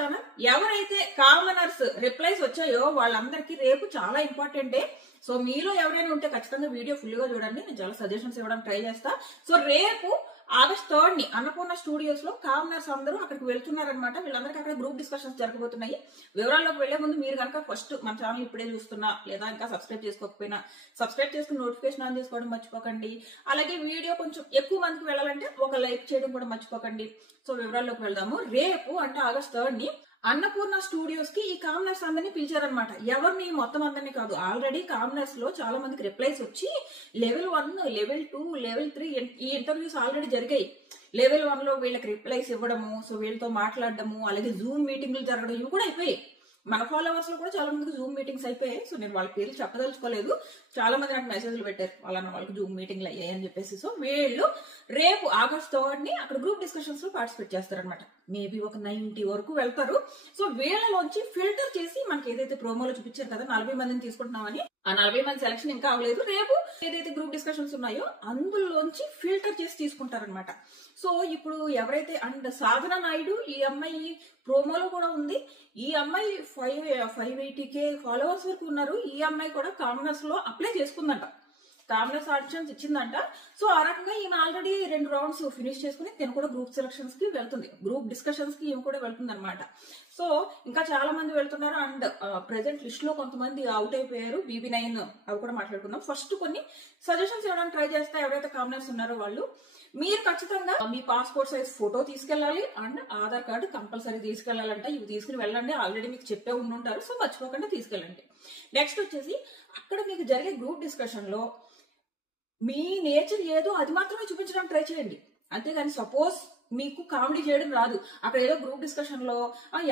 Channel. ఎవరైతే commoners replies వచ్చాయో వాళ్ళందరికీ రేపు చాలా ఇంపార్టెంట్ డే. సో మీలో ఎవరైనా ఉంటే ఖచ్చితంగా వీడియో ఫుల్ గా చూడండి. నేను చాలా సజెషన్స్ ఇవ్వడానికి ట్రై చేస్తా. సో రేపు ఆగస్ట్ 3 ని అన్నపూర్ణ స్టూడియోస్ లో కామనర్స్ అందరూ అక్కడికి వెళ్తున్నారనమాట. వీళ్ళందరికీ అక్కడ గ్రూప్ డిస్కషన్స్ జరగబోతున్నాయి. వివరాల్లోకి వెళ్లే ముందు మీరు కనుక ఫస్ట్ మన ఛానల్ ఇప్పుడే చూస్తున్నా లేదా ఇంకా సబ్స్క్రైబ్ చేసుకోకపోయినా సబ్స్క్రైబ్ చేసుకుని నోటిఫికేషన్ ఆన్ చేసుకోవడం మర్చిపోకండి. అలాగే వీడియో కొంచెం ఎక్కువ మందికి వెళ్ళాలంటే ఒక లైక్ చేయడం కూడా మర్చిపోకండి. సో వివరాల్లోకి వెళ్దాము. రేపు అంటే ఆగస్ట్ 3 ని అన్నపూర్ణ స్టూడియోస్ కి ఈ కామనర్స్ అందరినీ పిలిచారనమాట. ఎవరిని మొత్తం అందరినీ కాదు. ఆల్రెడీ కామనర్స్ లో చాలా మందికి రిప్లైస్ వచ్చి లెవెల్ 1, లెవెల్ 2, లెవెల్ 3 ఈ ఇంటర్వ్యూస్ ఆల్రెడీ జరిగాయి. లెవెల్ 1 లో వీళ్ళకి రిప్లైస్ ఇవ్వడము, సో వీళ్ళతో మాట్లాడడము, అలాగే జూమ్ మీటింగ్లు జరగడం ఇవి కూడా అయిపోయాయి. మన ఫాలోవర్స్ లో కూడా చాలా మందికి జూమ్ మీటింగ్స్ అయిపోయాయి. సో నేను వాళ్ళ పేర్లు చెప్పదలుచుకోలేదు. చాలా మంది నాకు మెసేజ్లు పెట్టారు వాళ్ళకి జూమ్ మీటింగ్లు అయ్యాయి అని చెప్పేసి. సో వీళ్ళు రేపు ఆగస్ట్ 3 ని అక్కడ గ్రూప్ డిస్కషన్స్ లో పార్టిసిపేట్ చేస్తారనమాట. మేబీ ఒక 90 వరకు వెళ్తారు. సో వీళ్ళలోంచి ఫిల్టర్ చేసి మనకి ఏదైతే ప్రోమోలో చూపించారు కదా 40 మందిని తీసుకుంటున్నామని, ఆ 40 మంది సెలక్షన్ ఇంకా అవ్వలేదు. రేపు ఏదైతే గ్రూప్ డిస్కషన్స్ ఉన్నాయో అందులోంచి ఫిల్టర్ చేసి తీసుకుంటారనమాట. సో ఇప్పుడు ఎవరైతే అండ్ సాధన నాయుడు ఈ అమ్మాయి ప్రోమోలో కూడా ఉంది. ఈ అమ్మాయి 580K ఫాలోవర్స్ వరకు ఉన్నారు. ఈ అమ్మాయి కూడా కామనర్స్ లో అప్లై చేసుకుందంట. కామనర్స్ ఆడిషన్స్ ఇచ్చిందంట. సో ఆ రకంగా ఈమె ఆల్రెడీ 2 రౌండ్స్ ఫినిష్ చేసుకుని తను కూడా గ్రూప్ సెలక్షన్స్ కి వెళ్తుంది. గ్రూప్ డిస్కషన్స్ కి ఈమె కూడా వెళ్తుంది అనమాట. సో ఇంకా చాలా మంది వెళ్తున్నారు. అండ్ ప్రెసెంట్ లిస్ట్ లో కొంతమంది అవుట్ అయిపోయారు. BB9 అవి కూడా మాట్లాడుకుందాం. ఫస్ట్ కొన్ని సజెషన్స్ ఇవ్వడానికి ట్రై చేస్తే ఎవరైతే కామనర్స్ ఉన్నారో వాళ్ళు మీరు ఖచ్చితంగా మీ పాస్పోర్ట్ సైజ్ ఫోటో తీసుకెళ్ళాలి అండ్ ఆధార్ కార్డు కంపల్సరీ తీసుకెళ్లాలంట. ఇవి తీసుకుని వెళ్ళండి. ఆల్రెడీ మీకు చెప్పే ఉండుంటారు. సో మర్చిపోకుండా తీసుకెళ్ళండి. నెక్స్ట్ వచ్చేసి అక్కడ మీకు జరిగే గ్రూప్ డిస్కషన్ లో మీ నేచర్ ఏదో అది మాత్రమే చూపించడానికి ట్రై చేయండి. అంతేగాని సపోజ్ మీకు కామెడీ చేయడం రాదు, అక్కడ ఏదో గ్రూప్ డిస్కషన్ లో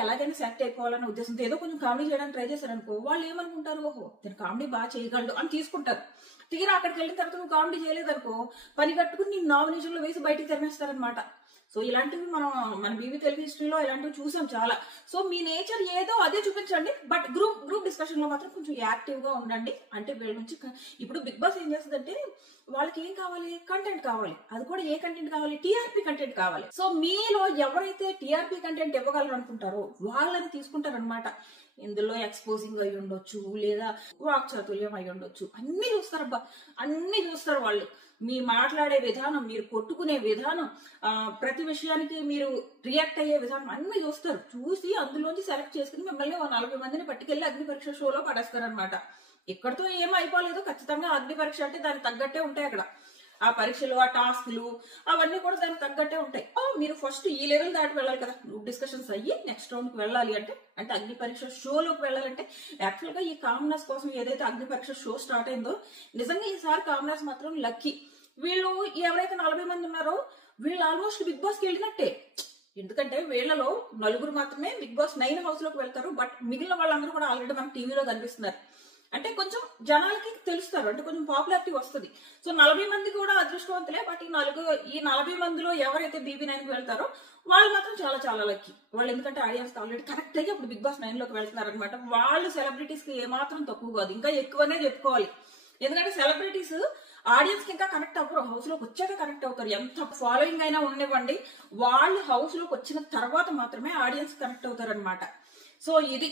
ఎలాగైనా సెలెక్ట్ అయిపోవాలన్న ఉద్దేశంతో ఏదో కొంచెం కామెడీ చేయడానికి ట్రై చేశారనుకో వాళ్ళు ఏమనుకుంటారు, ఓహో తను కామెడీ బాగా చేయగలడు అని తీసుకుంటారు. తీరా అక్కడికి వెళ్ళిన తర్వాత నువ్వు కామెడీ చేయలేదనుకో పని కట్టుకుని నీ నామినేషన్ లో వేసి బయటికి తరిమేస్తారనమాట. సో ఇలాంటివి మన బీబీ తెలుగు హిస్టరీలో ఇలాంటివి చూసాం చాలా. సో మీ నేచర్ ఏదో అదే చూపించండి. బట్ గ్రూప్ డిస్కషన్ లో మాత్రం కొంచెం యాక్టివ్ గా ఉండండి. అంటే వీళ్ళ నుంచి ఇప్పుడు బిగ్ బాస్ ఏం చేస్తుందంటే వాళ్ళకి ఏం కావాలి, కంటెంట్ కావాలి. అది కూడా ఏ కంటెంట్ కావాలి, టీఆర్పీ కంటెంట్ కావాలి. సో మీలో ఎవరైతే టీఆర్పీ కంటెంట్ ఇవ్వగలరు అనుకుంటారో వాళ్ళని తీసుకుంటారనమాట. ఇందులో ఎక్స్పోజింగ్ అయి ఉండొచ్చు, లేదా వాక్చాతుల్యం అయి ఉండొచ్చు. అన్ని చూస్తారబ్బా, అన్ని చూస్తారు వాళ్ళు. మీ మాట్లాడే విధానం, మీరు కొట్టుకునే విధానం, ప్రతి విషయానికి మీరు రియాక్ట్ అయ్యే విధానం అన్ని చూస్తారు. చూసి అందులోంచి సెలెక్ట్ చేసుకుని మిమ్మల్ని 40 మందిని పట్టుకెళ్లి అగ్ని పరీక్ష షోలో పడేస్తారనమాట. ఇక్కడతో ఏం అయిపోలేదు. ఖచ్చితంగా అగ్ని పరీక్ష అంటే దానికి తగ్గట్టే ఉంటాయి అక్కడ. ఆ పరీక్షలు, ఆ టాస్క్లు అవన్నీ కూడా దానికి తగ్గట్టే ఉంటాయి. మీరు ఫస్ట్ ఈ లెవెల్ దాటి వెళ్ళాలి కదా. గ్రూప్ డిస్కషన్స్ అయ్యి నెక్స్ట్ రౌండ్ కి వెళ్ళాలి అంటే అగ్ని పరీక్ష షోలోకి వెళ్ళాలంటే యాక్చువల్ గా ఈ కామనర్స్ కోసం ఏదైతే అగ్ని పరీక్ష షో స్టార్ట్ అయిందో నిజంగా ఈసారి కామనర్స్ మాత్రం లక్కీ. వీళ్ళు ఎవరైతే 40 మంది ఉన్నారో వీళ్ళు ఆల్మోస్ట్ బిగ్ బాస్ కి వెళ్ళినట్టే. ఎందుకంటే వీళ్ళలో 4 మాత్రమే బిగ్ బాస్ 9 హౌస్ లోకి వెళ్తారు. బట్ మిగిలిన వాళ్ళందరూ కూడా ఆల్రెడీ మనకు టీవీలో కనిపిస్తున్నారు. అంటే కొంచెం జనాలకి తెలుస్తారు, అంటే కొంచెం పాపులారిటీ వస్తుంది. సో 40 మంది కూడా అదృష్టవంతులే. బట్ ఈ 40 మందిలో ఎవరైతే BB9 కి వెళ్తారో వాళ్ళు మాత్రం చాలా చాలా లక్కీ. వాళ్ళు ఎందుకంటే ఆడియన్స్ ఆల్రెడీ కనెక్ట్ అయ్యి ఇప్పుడు బిగ్ బాస్ 9 లోకి వెళ్తున్నారు అనమాట. వాళ్ళు సెలబ్రిటీస్ కి ఏమాత్రం తక్కువ కాదు, ఇంకా ఎక్కువనే చెప్పుకోవాలి. ఎందుకంటే సెలబ్రిటీస్ ఆడియన్స్ కి ఇంకా కనెక్ట్ అవ్వరు, హౌస్ లోకి వచ్చాక కనెక్ట్ అవుతారు. ఎంత ఫాలోయింగ్ అయినా ఉండనివ్వండి, వాళ్ళు హౌస్ లోకి వచ్చిన తర్వాత మాత్రమే ఆడియన్స్ కనెక్ట్ అవుతారు అనమాట. సో ఇది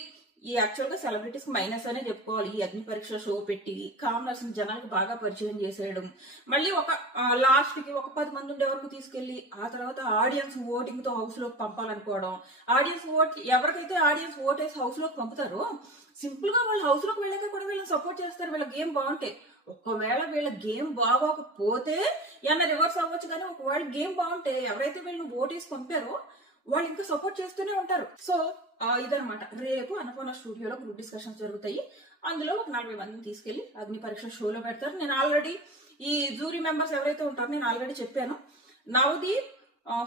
ఈ యాక్చువల్ గా సెలబ్రిటీస్ మైనస్ అనే చెప్పుకోవాలి. ఈ అగ్ని పరీక్ష షో పెట్టి కామనర్స్ జనాలకు బాగా పరిచయం చేసేయడం, మళ్ళీ ఒక లాస్ట్ కి ఒక 10 మంది ఉండే వరకు తీసుకెళ్లి ఆ తర్వాత ఆడియన్స్ ఓటింగ్ తో హౌస్ లోకి పంపాలనుకోవడం. ఆడియన్స్ ఓట్ ఎవరికైతే ఆడియన్స్ ఓట్ వేసి హౌస్ లోకి పంపుతారో సింపుల్ గా వాళ్ళు హౌస్ లోకి వెళ్ళాక కూడా వీళ్ళని సపోర్ట్ చేస్తారు. వీళ్ళ గేమ్ బాగుంటే. ఒకవేళ వీళ్ళ గేమ్ బాగోకపోతే ఏమన్నా రివర్స్ అవ్వచ్చు, కానీ ఒకవేళ గేమ్ బాగుంటే ఎవరైతే వీళ్ళని ఓట్ వేసి పంపారో వాళ్ళు ఇంకా సపోర్ట్ చేస్తూనే ఉంటారు. సో ఇదనమాట. రేపు అన్నపూర్ణ స్టూడియోలో గ్రూప్ డిస్కషన్స్ జరుగుతాయి. అందులో ఒక 40 మందిని తీసుకెళ్లి అగ్ని పరీక్ష షోలో పెడతారు. నేను ఆల్రెడీ ఈ జూరీ మెంబర్స్ ఎవరైతే ఉంటారో నేను ఆల్రెడీ చెప్పాను. నవదీప్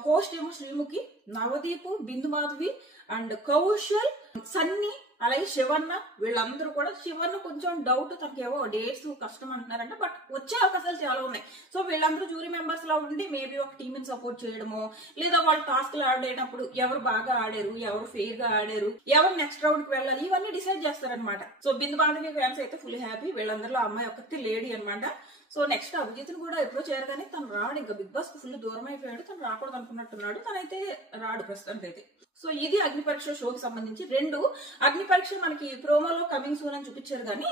హోస్ట్ ఏమో శ్రీముఖి, నవదీప్, బిందు మాధవి అండ్ కౌశల్, సన్నీ, అలాగే శివన్న. వీళ్ళందరూ కూడా శివన్న కొంచెం డౌట్, తనకేవో డేట్స్ కష్టం అంటున్నారంట. బట్ వచ్చే అవకాశాలు చాలా ఉన్నాయి. సో వీళ్ళందరూ జూరీ మెంబర్స్ లా ఉండి మేబీ ఒక టీమ్ ని సపోర్ట్ చేయడమో, లేదా వాళ్ళు టాస్క్లు ఆడేటప్పుడు ఎవరు బాగా ఆడారు, ఎవరు ఫెయిర్ గా ఆడారు, ఎవరు నెక్స్ట్ రౌండ్ కి వెళ్ళాలి, ఇవన్నీ డిసైడ్ చేస్తారనమాట. సో బిందు మాధవి ఫ్యాన్స్ అయితే ఫుల్ హ్యాపీ. వీళ్ళందరిలో అమ్మాయి ఒక్కతే లేడీ అనమాట. సో నెక్స్ట్ అభిజిత్ కూడా ఎప్పుడో చేయాలి, కానీ తను రాడు. ఇంకా బిగ్ బాస్ కు ఫుల్ దూరం అయిపోయాడు. తను రాకూడదు అనుకున్నట్టున్నాడు. తనైతే రాడు ప్రస్తుతానికి అయితే. సో ఇది అగ్ని పరీక్ష షోకి సంబంధించి. 2 అగ్ని పరీక్ష మనకి ప్రోమోలో కమింగ్ సూన్ అని చూపించారు, కానీ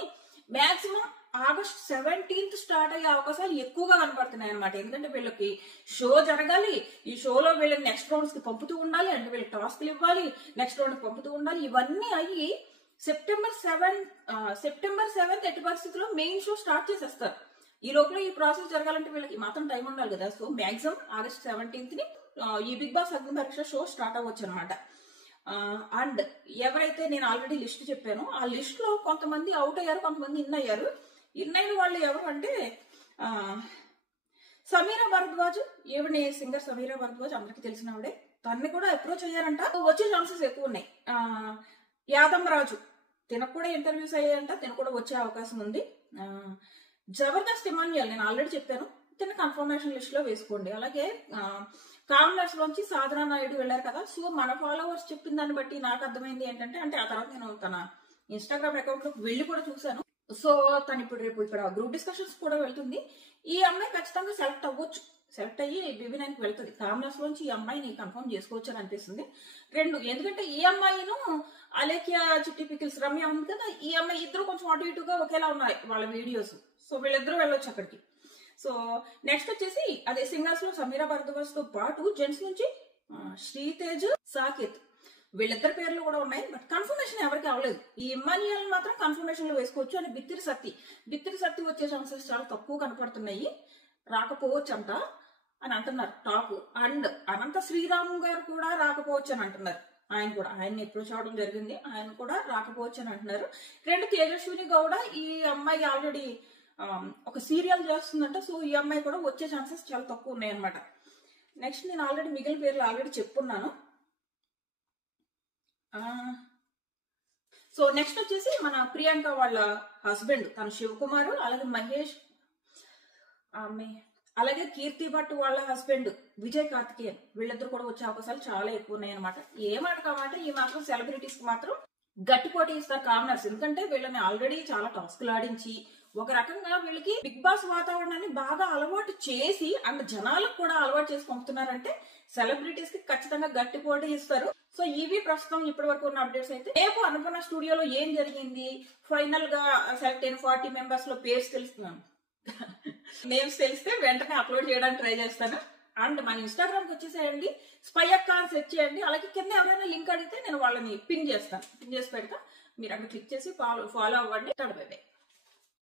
మాక్సిమం ఆగస్ట్ 17th స్టార్ట్ అయ్యే అవకాశాలు ఎక్కువగా కనపడుతున్నాయి అనమాట. ఎందుకంటే వీళ్ళకి షో జరగాలి, ఈ షోలో వీళ్ళకి నెక్స్ట్ రౌండ్స్ కి పంపుతూ ఉండాలి, అంటే వీళ్ళకి టాస్క్లు ఇవ్వాలి, నెక్స్ట్ రౌండ్ కి పంపుతూ ఉండాలి. ఇవన్నీ అయ్యి సెప్టెంబర్ 7th ఎట్టి పరిస్థితుల్లో మెయిన్ షో స్టార్ట్ చేసేస్తారు. ఈ లోపల ఈ ప్రాసెస్ జరగాలంటే వీళ్ళకి మాత్రం టైం ఉండాలి కదా. సో మాక్సిమం ఆగస్ట్ 17th ని ఈ బిగ్ బాస్ అగ్ని పరీక్ష షో స్టార్ట్ అవ్వచ్చు అనమాట. అండ్ ఎవరైతే నేను ఆల్రెడీ లిస్ట్ చెప్పాను, ఆ లిస్ట్ లో కొంతమంది అవుట్ అయ్యారు, కొంతమంది ఇన్ అయ్యారు. ఇన్ అయిన వాళ్ళు ఎవరు అంటే సమీరా భరద్వాజ్, ఈవిని సింగర్ సమీరా భరద్వాజ్ అందరికి తెలిసిన ఆవిడే. తన్ని కూడా అప్రోచ్ అయ్యారంట, వచ్చే ఛాన్సెస్ ఎక్కువ ఉన్నాయి. యాదమ్ రాజు తినకు కూడా ఇంటర్వ్యూస్ అయ్యాయంట, తిన కూడా వచ్చే అవకాశం ఉంది. జబర్దస్త్ ఇమాన్యుయల్ నేను ఆల్రెడీ చెప్పాను, తిన కన్ఫర్మేషన్ లిస్ట్ లో వేసుకోండి. అలాగే కామనర్స్ లోంచి సాధనా నాయుడు వెళ్ళారు కదా. సో మన ఫాలోవర్స్ చెప్పిన దాన్ని బట్టి నాకు అర్థమైంది ఏంటంటే, అంటే ఆ తర్వాత నేను తన ఇన్స్టాగ్రామ్ అకౌంట్ లోకి వెళ్ళి కూడా చూశాను. సో తను ఇప్పుడు రేపు ఇక్కడ గ్రూప్ డిస్కషన్స్ కూడా వెళ్తుంది. ఈ అమ్మాయి ఖచ్చితంగా సెలెక్ట్ అవ్వచ్చు, సెలెక్ట్ అయ్యి BB9 కి వెళ్తుంది. కామనర్స్ లోంచి ఈ అమ్మాయిని కన్ఫర్మ్ చేసుకోవచ్చు అని అనిపిస్తుంది. 2 ఎందుకంటే ఈ అమ్మాయిను అలేఖ్య చిట్టి పికిల్స్ రమ్య ఉంది కదా, ఈ అమ్మాయి ఇద్దరు కొంచెం అటు ఇటుగా ఒకేలా ఉన్నాయి వాళ్ళ వీడియోస్. సో వీళ్ళిద్దరూ వెళ్ళొచ్చు అక్కడికి. సో నెక్స్ట్ వచ్చేసి అదే సింగర్స్ లో సమీరా భరద్వాజ్ తో పాటు జెంట్స్ నుంచి శ్రీతేజ్, సాకేత్ వీళ్ళిద్దరు పేర్లు కూడా ఉన్నాయి. బట్ కన్ఫర్మేషన్ ఎవరికి అవ్వలేదు. ఈ ఇమాన్యుయల్ మాత్రం కన్ఫర్మేషన్ లో వేసుకోవచ్చు. అని బిత్తిరి సత్తి వచ్చే ఛాన్సెస్ చాలా తక్కువ కనపడుతున్నాయి, రాకపోవచ్చు అంట అని అంటున్నారు టాప్. అండ్ అనంత శ్రీరామ్ గారు కూడా రాకపోవచ్చు అని అంటున్నారు. ఆయన అప్రోచ్ అవడం జరిగింది, ఆయన కూడా రాకపోవచ్చు అని అంటున్నారు. 2 తేజస్విని గౌడ, ఈ అమ్మాయి ఆల్రెడీ ఒక సీరియల్ చేస్తుందంట. సో ఈ అమ్మాయి కూడా వచ్చే ఛాన్సెస్ చాలా తక్కువ ఉన్నాయి అనమాట. నెక్స్ట్ నేను ఆల్రెడీ మిగిలిన పేర్లు ఆల్రెడీ చెప్పున్నాను. సో నెక్స్ట్ వచ్చేసి మన ప్రియాంక వాళ్ళ హస్బెండ్ తను శివకుమార్, అలాగే మహేష్, అలాగే కీర్తి భట్ వాళ్ళ హస్బెండ్ విజయ్ కార్తికేయన్, వీళ్ళిద్దరు కూడా వచ్చే అవకాశాలు చాలా ఎక్కువ ఉన్నాయి అనమాట. ఏమాట కాబట్టి ఈ మాత్రం సెలబ్రిటీస్ కి మాత్రం గట్టి పోటీ ఇస్తారు కామనర్స్. ఎందుకంటే వీళ్ళని ఆల్రెడీ చాలా టాస్క్లు ఆడించి ఒక రకంగా వీళ్ళకి బిగ్ బాస్ వాతావరణాన్ని బాగా అలవాటు చేసి అండ్ జనాలకు కూడా అలవాటు చేసి పంపుతున్నారంటే సెలబ్రిటీస్ కి ఖచ్చితంగా గట్టి పోటీ ఇస్తారు. సో ఇవి ప్రస్తుతం ఇప్పటి వరకు ఉన్న అప్డేట్స్. అయితే రేపు అనుకున్న స్టూడియోలో ఏం జరిగింది, ఫైనల్ గా సెలెక్ట్ అయిన 40 మెంబర్స్ లో పేర్స్ తెలుస్తున్నాను, నేమ్స్ తెలిస్తే వెంటనే అప్లోడ్ చేయడానికి ట్రై చేస్తాను. అండ్ మన ఇన్స్టాగ్రామ్ కి వచ్చేసేయండి, స్పై అక్క అని సెర్చ్ చేయండి. అలాగే కింద ఎవరైనా లింక్ అడిగితే నేను వాళ్ళని పిన్ చేస్తాను, పిన్ చేసి పెడతా. మీరు అక్కడ క్లిక్ చేసి ఫాలో అవ్వండి. By by.